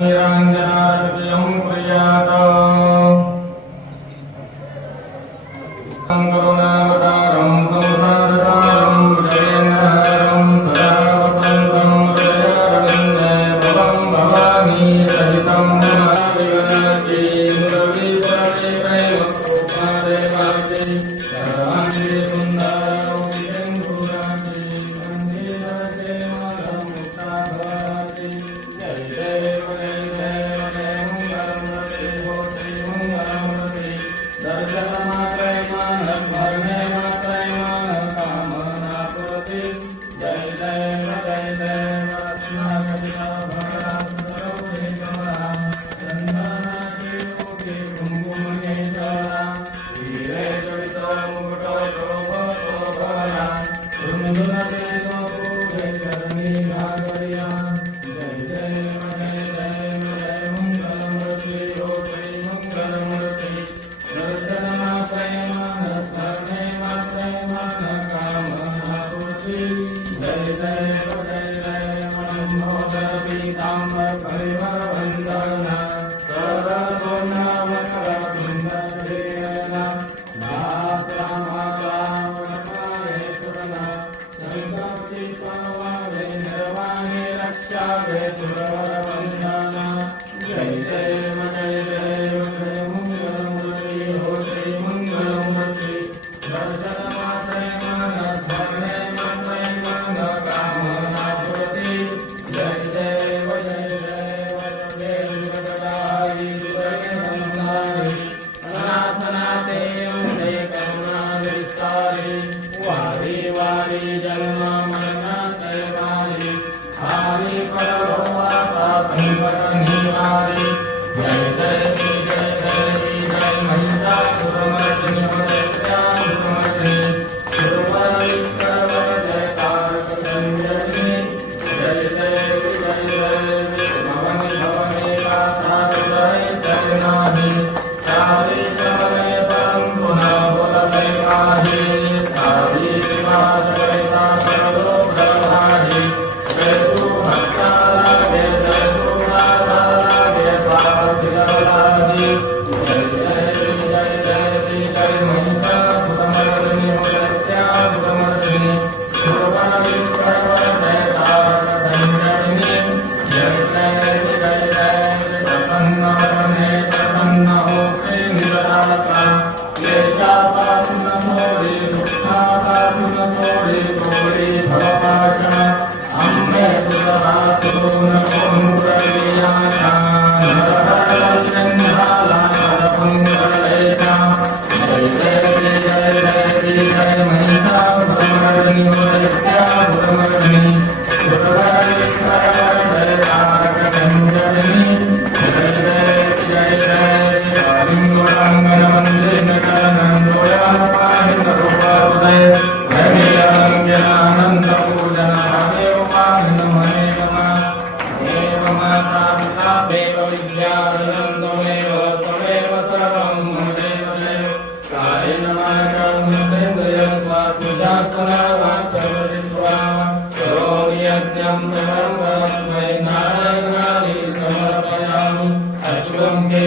निरञ्जनार्पितम् जय जय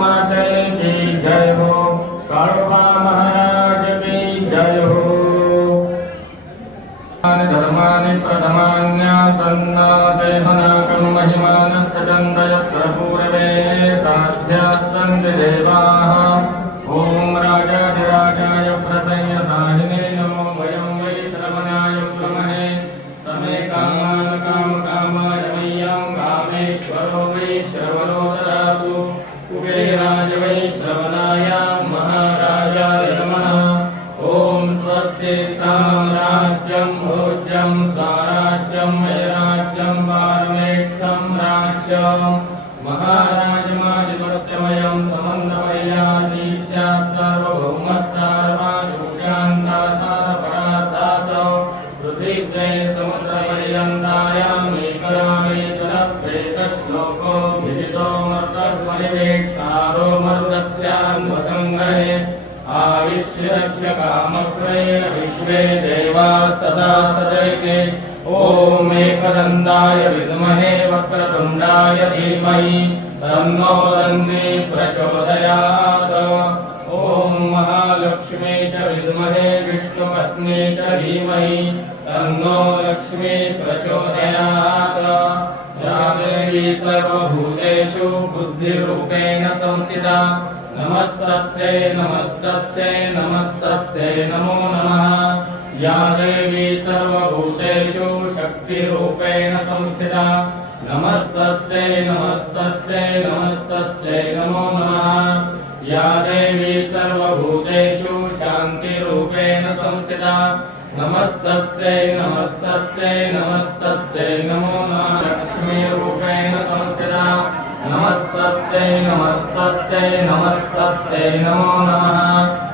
माते की जय हो। कारोबा महाराज की जय हो। धर्मानि प्रथमान्यासन्ना देहनाकं महिमानस्तचन्दय प्रपूरवे साध्याः सन्ति देवाः। ॐ राजाधिराजाय प्रसंयसाहिने नमो वयं वै श्रवणाय प्रमहे समे कामान काम कामाय मय्यां कामेश्वरो वै श्रवणो ददातु। कुबे महाराजमादिमृत्यमयं समन्वयादिश्यात् सर्वभौमस्सार्वादिभूषान्तासारपरात् पृथिव्यै समुद्रपर्यन्तायामेकरामे जलप्रेषश्लोको भिजितो मर्दपरिवेष्टारो मर्दस्यान्वसङ्ग्रहे आयुष्यस्य कामत्रये विश्वे देवा सदा सदैते ॐ एकदन्ताय विद्महे वक्रतुण्डाय धीमहि तन्नो दन्ति प्रचोदयात्। ॐ महालक्ष्मी च विद्महे विष्णुपत्नी च धीमहि तन्नो लक्ष्मी प्रचोदयात्। देवी सर्वभूतेषु बुद्धिरूपेण संस्थिता। नमस्तस्यै नमस्तस्यै नमस्तस्यै नमो नमः या देवी सर्वभूतेषु शक्तिरूपेण संस्थिता। नमस्तस्यै नमस्तस्यै नमस्तस्यै नमो नमः। या देवी सर्वभूतेषु शान्तिरूपेण संस्थिता। नमस्तस्यै नमस्तस्यै नमस्तस्यै नमो नमः। लक्ष्मीरूपेण संस्थिता। नमस्तस्यै नमस्तस्यै नमस्तस्यै नमो नमः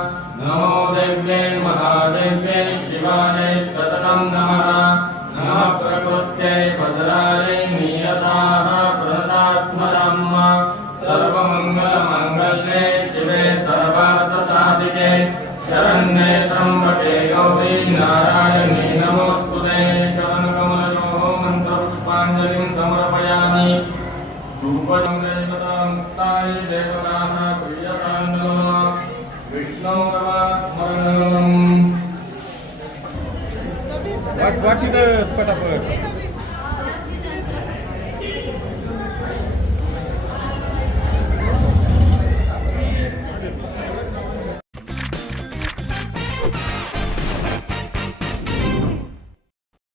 धूपं देवतामुक्ताय देवताः प्रियकान्नो विष्णोरवास्मरणम् What what is the patapat?